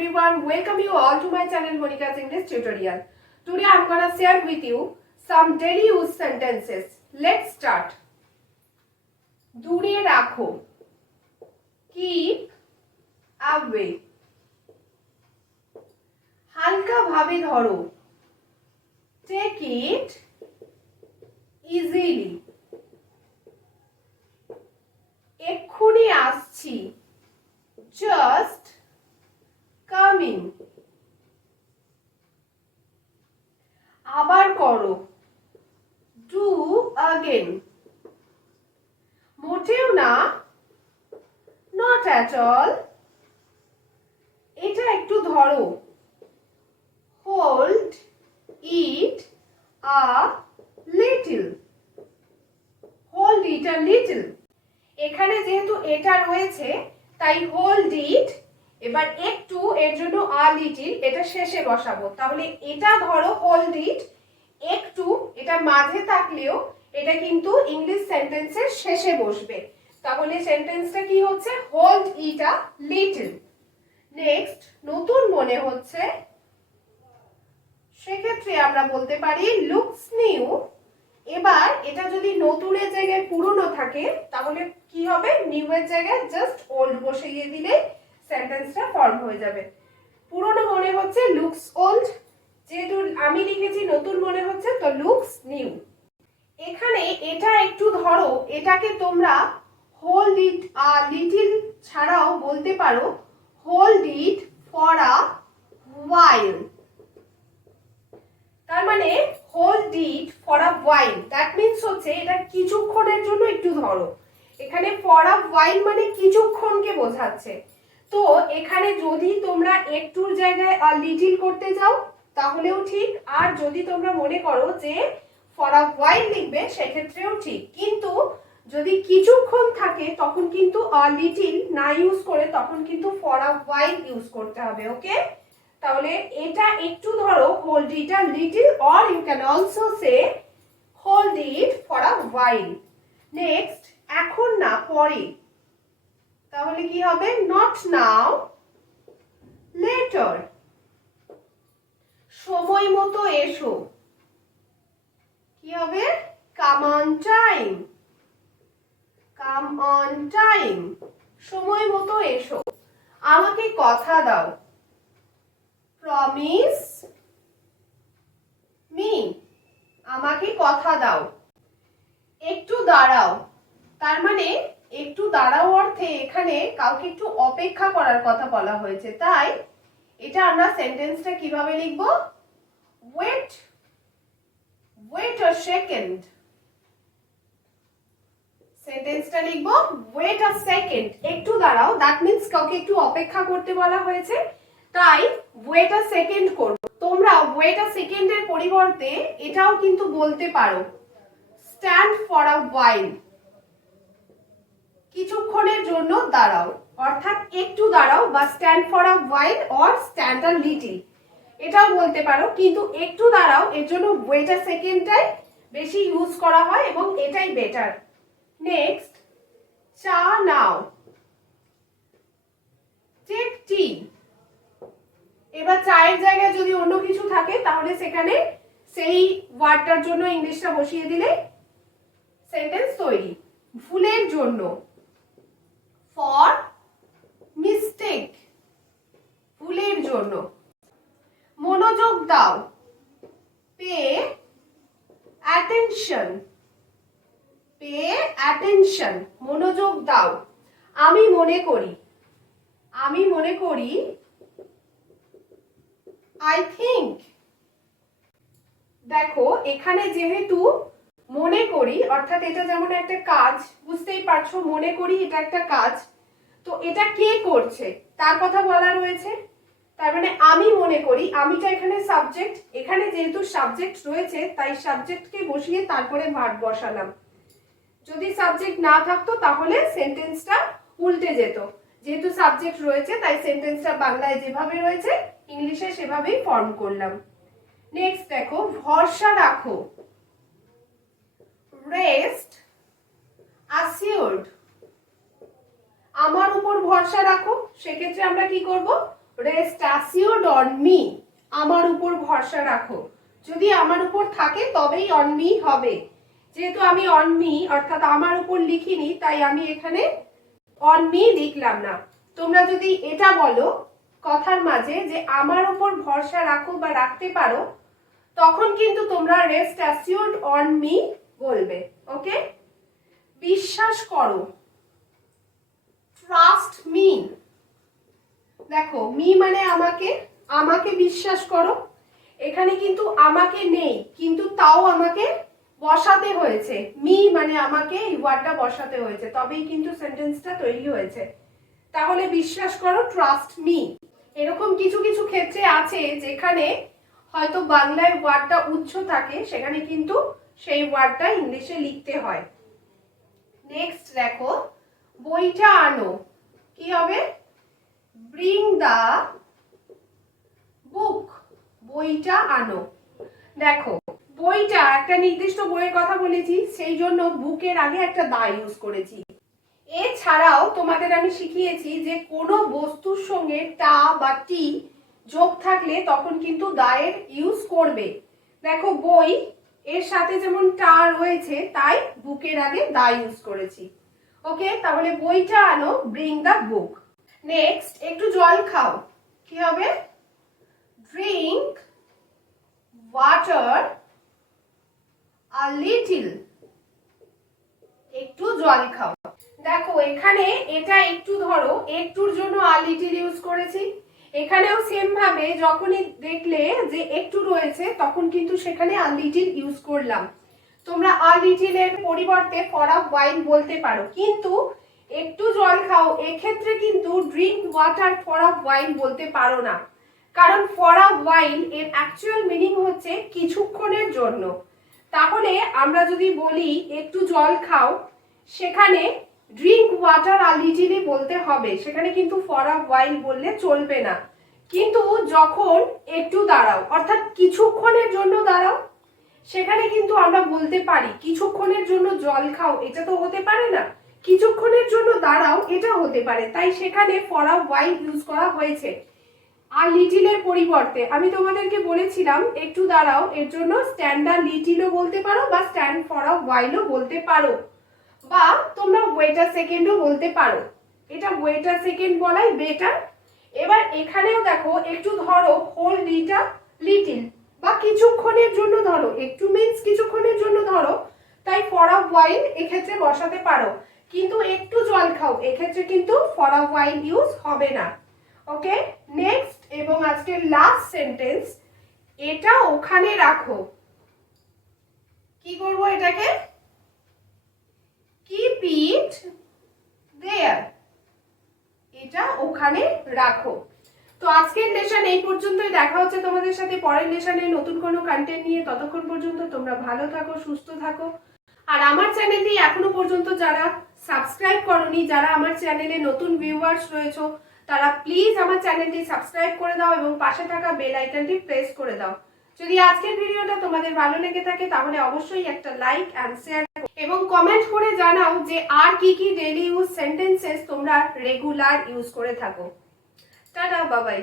everyone, welcome you all to my channel Monika's English Tutorial. Today I am gonna share with you some daily use sentences. Let's start. দূরে রাখো, keep away. হালকা ভাবে ধরো, take it easily. এক্ষুনি আসছি, just coming. আবার করো, do again. মোটেও না, not at all. এটা একটু ধরো, hold it a little. hold it a little. এখানে যেহেতু এটা রয়েছে তাই hold it, এবার একটু এর জন্য a little এটা শেষে বসাবো। তাহলে এটা ধরো hold it, একটু এটা মাঝে থাকলেও এটা কিন্তু ইংলিশ সেন্টেন্সের শেষে বসবে। তাহলে সেন্টেন্সটা কি হচ্ছে? hold it a little. Next, নতুন মনে হচ্ছে, সেক্ষেত্রে আমরা বলতে পারি looks new. এবার এটা যদি নতুনের জায়গায় পুরনো থাকে তাহলে কি হবে? নিউ এর জায়গায় জাস্ট ওল্ড বসিয়ে দিলে সেন্টেন্সটা ফর্ম হয়ে যাবে। পুরনো মনে হচ্ছে লুকস ওল্ড, যেহেতু আমি লিখেছি নতুন মনে হচ্ছে তো লুকস নিউ। এখানে এটা একটু ধরো, এটাকে তোমরা হোল্ড ইট আ লিটল ছাড়াও বলতে পারো hold it for a while. তার মানে hold it for a while, that means হচ্ছে এটা কিছুক্ষণের জন্য একটু ধরো। এখানে ফর আ হোয়াইল মানে কিছুক্ষণকে বোঝাচ্ছে। তো এখানে যদি তোমরা একটুর জায়গায় আ লিটল করতে যাও তাহলেও ঠিক, আর যদি তোমরা মনে করো যে ফর আ হোয়াইল লিখবে সেক্ষেত্রেও ঠিক। কিন্তু যদি কিছুক্ষণ থাকে তখন কিন্তু আ লিটল না ইউজ করে তখন কিন্তু ফর আ হোয়াইল ইউজ করতে হবে। ওকে, তাহলে এটা একটু ধরো hold it a little, or you can also say hold it for a while. Next, এখন না পরে, তাহলে কি হবে? Not now, later. সময় মতো এসো, কি হবে? Come on time, come on time. সময় মতো এসো। আমাকে কথা দাও, প্রমিস মি, আমাকে কথা দাও। একটু দাঁড়াও, তার মানে একটু দাঁড়াও অর্থে এখানে কাউকে একটু অপেক্ষা করার কথা বলা হয়েছে, তাই এটা আমরা সেন্টেন্সটা কিভাবে লিখব? Wait, wait a second. সেন্টেন্সটা লিখব ওয়েট আ সেকেন্ড, একটু দাঁড়াও, দ্যাট মিন্স কাউকে একটু অপেক্ষা করতে বলা হয়েছে, তাই ওয়েট আ সেকেন্ড করব। তোমরা ওয়েট আ সেকেন্ডের পরিবর্তে এটাও কিন্তু বলতে পারো স্ট্যান্ড ফর আ হোয়াইল, কিছুক্ষণের জন্য দাঁড়াও, অর্থাৎ একটু দাঁড়াও, বা stand for a while or stand a little এটাও বলতে পারো। কিন্তু একটু দাঁড়াও এর জন্য ওয়েট আ সেকেন্ডটাই বেশি ইউজ করা হয় এবং এটাই বেটার। নেক্সট, চা নাও, টেক টি। এবার চায়ের জায়গায় যদি অন্য কিছু থাকে তাহলে সেখানে সেই ওয়ার্ডটার জন্য ইংলিশটা বসিয়ে দিলে সেন্টেন্স তৈরি। ভুলের জন্য, ফর মিস্টেক, ভুলের জন্য। মনোযোগ দাও, পে অ্যাটেনশন, পে অ্যাটেনশন, মনোযোগ দাও। আমি মনে করি, আমি মনে করি, আই থিংক। দেখো এখানে যেহেতু মনে করি অর্থাৎ এটা যেমন একটা কাজ, বুঝতেই পারছো মনে করি এটা একটা কাজ, তো এটা কে করছে তার কথা বলা রয়েছে। তার মানে আমি মনে করি, আমিটা এখানে সাবজেক্ট, এখানে যেহেতু সাবজেক্ট রয়েছে তাই সাবজেক্টকে বসিয়ে তারপরে ভার্ব বসালাম। যদি সাবজেক্ট না থাকতো তাহলে সেন্টেন্সটা উল্টে যেত। যেহেতু সাবজেক্ট রয়েছে তাই সেন্টেন্সটা বাংলায় যেভাবে রয়েছে ইংলিশে সেভাবেই ফর্ম করলাম। নেক্সট দেখো, ভরসা রাখো, রেস্ট assured, আমার উপর ভরসা রাখো, সেক্ষেত্রে আমরা কি করব? রেস্ট অ্যাসিওর্ড অন মি, আমার উপর ভরসা রাখো। যদি আমার উপর থাকে তবেই অন মি হবে। যেহেতু আমি অন মি অর্থাৎ আমার উপর লিখিনি, তাই আমি এখানে অন মি লিখলাম না। তোমরা যদি এটা বলো কথার মাঝে যে আমার উপর ভরসা রাখো বা রাখতে পারো, তখন কিন্তু তোমরা রেস্ট অ্যাসিওর্ড অন মি বলবে। ওকে, বিশ্বাস করো, ট্রাস্ট মি। দেখো মি মানে আমাকে, আমাকে বিশ্বাস করো। এখানে কিন্তু আমাকে নেই, কিন্তু তাও আমাকে বসাতে হয়েছে। মি মানে আমাকে, এই ওয়ার্ডটা বসাতে হয়েছে, তবেই কিন্তু সেন্টেন্সটা তৈরি হয়েছে। তাহলে বিশ্বাস করো, ট্রাস্ট মি। এরকম কিছু কিছু ক্ষেত্রে আছে যেখানে হয়তো বাংলায় ওয়ার্ডটা উচ্চ থাকে, সেখানে কিন্তু সেই ওয়ার্ডটা ইংলিশে লিখতে হয়। নেক্সট দেখো, বইটা আনো, কি হবে? ব্রিং দা বুক, বইটা আনো। দেখো বইটা একটা নির্দিষ্ট বইয়ের কথা বলেছি, সেই জন্য বুকের আগে একটা দা ইউজ করেছি। এছাড়াও তোমাদের আমি শিখিয়েছি যে কোনো বস্তুর সঙ্গে টা বা টি যোগ থাকলে তখন কিন্তু দায়ের ইউজ করবে। দেখো বই এর সাথে যেমন টা রয়েছে, তাই বুকের আগে দা ইউজ করেছি। ওকে, তাহলে বইটা আনো, ব্রিং দা বুক। নেক্সট, একটু জল খাও, কি হবে? ড্রিঙ্ক ওয়াটার আ লিটল, একটু জল খাও। দেখো এখানে এটা একটু ধরো, একটুর জন্য আ লিটল ইউজ করেছি। এখানেও সেম ভাবে যখনই দেখলে যে একটু রয়েছে তখন কিন্তু সেখানে আ লিটল ইউজ করলাম। তোমরা আ লিটল এর পরিবর্তে ফর আ হোয়াইল বলতে পারো, কিন্তু একটু জল খাও এক্ষেত্রে কিন্তু drink water for a while বলতে পারো না। কারণ ফর আ হোয়াইল এর অ্যাকচুয়াল মিনিং হচ্ছে কিছুক্ষণের জন্য। তাহলে আমরা যদি বলি একটু জল খাও, সেখানে ড্রিঙ্ক ওয়াটার আ লিটল বলতে হবে, সেখানে কিন্তু ফর আ হোয়াইল বললে চলবে না। কিন্তু যখন একটু দাঁড়াও অর্থাৎ কিছুক্ষণের জন্য দাঁড়াও, সেখানে কিন্তু আমরা বলতে পারি কিছুক্ষণের জন্য জল খাও, এটা তো হতে পারে না, কিছুক্ষণের জন্য দাঁড়াও এটা হতে পারে, তাই সেখানে ফর আ হোয়াইল ইউজ করা হয়েছে। আর লিটল এর পরিবর্তে আমি তোমাদেরকে বলেছিলাম একটু দাঁড়াও, এর জন্য স্ট্যান্ড আ লিটলও বলতে পারো বা স্ট্যান্ড ফর আ হোয়াইলও বলতে পারো, বা তোমরা ওয়েট আ সেকেন্ডও বলতে পারো। এটা ওয়েট আ সেকেন্ড বলাই বেটার। এবার এখানেও দেখো একটু ধরো, হোল্ড ইট আ লিটল, বা কিছুক্ষণের জন্য ধরো, একটু মিন্স কিছুক্ষণের জন্য ধরো, তাই ফর আ হোয়াইল এক্ষেত্রে বসাতে পারো। কিন্তু একটু জল খাও এক্ষেত্রে কিন্তু ফর আ হোয়াইল ইউজ হবে না। ওকে, নেক্সট এবং আজকের লাস্ট সেন্টেন্স, এটা ওখানে রাখো। কি করব এটাকে? কিপ ইট দেয়ার, এটা ওখানে রাখো। তো আজকের লেসন এই পর্যন্তই। দেখা হচ্ছে তোমাদের সাথে পরের লেসনে নতুন কোনো কন্টেন্ট নিয়ে। ততক্ষণ পর্যন্ত তোমরা ভালো থাকো, সুস্থ থাকো। আর আমার চ্যানেলটি এখনো পর্যন্ত যারা সাবস্ক্রাইব করোনি, যারা আমার চ্যানেলে নতুন ভিউয়ার্স রয়েছে, তারা প্লিজ আমার চ্যানেলটি সাবস্ক্রাইব করে দাও এবং পাশে থাকা বেল আইকনটি প্রেস করে দাও। যদি আজকের ভিডিওটা তোমাদের ভালো লেগে থাকে তাহলে অবশ্যই একটা লাইক এন্ড শেয়ার এবং কমেন্ট করে জানাও যে আর কি কি ডেইলি ইউজ সেন্টেন্সেস তোমরা রেগুলার ইউজ করে থাকো। Tata, bye bye.